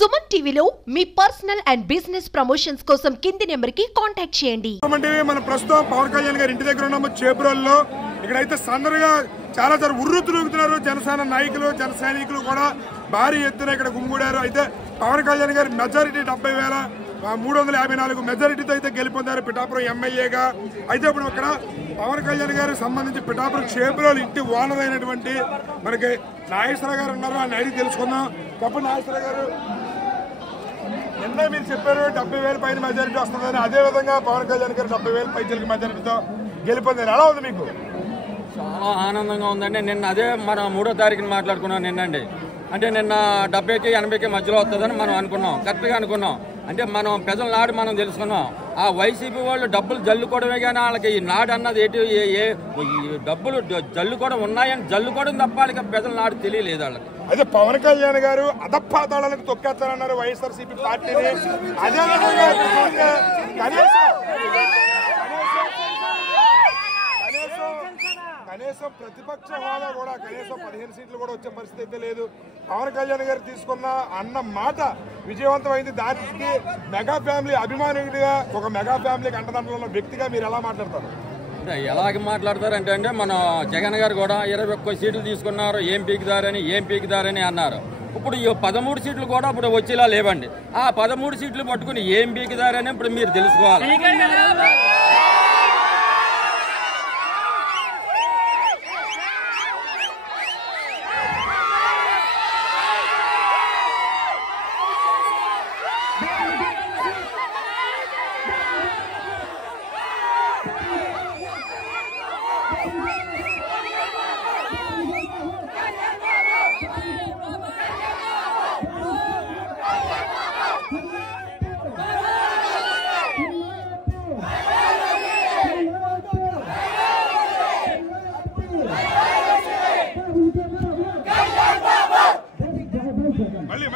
సుమన్ టీవీలో మీ personal and business promotions కోసం కింది నెంబర్కి కాంటాక్ట్ చేయండి. సుమన్ టీవీ మన ప్రస్తుతం పవన్ కళ్యాణ్ గారి ఇంటి దగ్గర ఉన్నాము చేబ్రోల్లో. ఇక్కడైతే సందడిగా చాలా ఉర్రుతులుగుతున్నారు. జనసేన నాయకులు జన సైనికులు కూడా భారీ ఎత్తున ఇక్కడ గుమ్ముడారు. అయితే పవన్ కళ్యాణ్ గారి మెజారిటీ 70,354 మెజారిటీతో అయితే గెలుపొందారు పిఠాపురం ఎమ్మెల్యేగా. అయితే ఇప్పుడు ఇక్కడ పవన్ కళ్యాణ్ గారికి సంబంధించి పిఠాపురం చేబ్రోలు ఇంటి ఓనర్ అయినటువంటి మనకి నాగేశ్వర గారు ఉన్నారు. ఆయన అడిగి తెలుసుకుందాం. తప్ప నాగేశ్వర గారు, నిన్న మీరు చెప్పారు 70,000 పైన మెజారిటీ వస్తుందని. అదే విధంగా పవన్ కళ్యాణ్ గారు 70,000 పైచలకి మెజారిటీతో గెలుపొందారు. ఎలా ఉంది మీకు? చాలా ఆనందంగా ఉందండి. నిన్న అదే మనం 3వ తారీఖున మాట్లాడుకున్నాం నిన్నండి. అంటే నిన్న 70కి 80కి మధ్యలో వస్తుందని మనం అనుకున్నాం, కరెక్ట్గా అనుకున్నాం. అంటే మనం ప్రజల నాడు మనం తెలుసుకున్నాం. ఆ వైసీపీ వాళ్ళు డబ్బులు జల్లుకోవడమే కానీ వాళ్ళకి ఈ నాడు అన్నది డబ్బులు జల్లుకోవడం ఉన్నాయని జల్లుకోవడం తప్ప వాళ్ళకి ప్రజల నాడు తెలియలేదు వాళ్ళకి. అదే పవన్ కళ్యాణ్ గారు అధపాతాళాలకు తొక్కేస్తారన్నారు వైఎస్ఆర్సీపీ పార్టీని. అదే కనీసం ప్రతిపక్ష హోదా కూడా కనీసం 15 సీట్లు కూడా వచ్చే పరిస్థితి అయితే లేదు. పవన్ కళ్యాణ్ గారు తీసుకున్న అన్న మాట విజయవంతమైంది. దానికి మెగా ఫ్యామిలీ అభిమానిగా, ఒక మెగా ఫ్యామిలీకి అండదండలో వ్యక్తిగా మీరు ఎలా మాట్లాడతారు? అంటే ఎలాగ మాట్లాడతారంటే అంటే మన జగన్ గారు కూడా 21 సీట్లు తీసుకున్నారు, ఏం పీకిదారని అన్నారు. ఇప్పుడు ఈ 13 సీట్లు కూడా ఇప్పుడు వచ్చేలా లేవండి. ఆ 13 సీట్లు పట్టుకుని ఏం పీకిదారని ఇప్పుడు మీరు తెలుసుకోవాలి. మళ్ళీ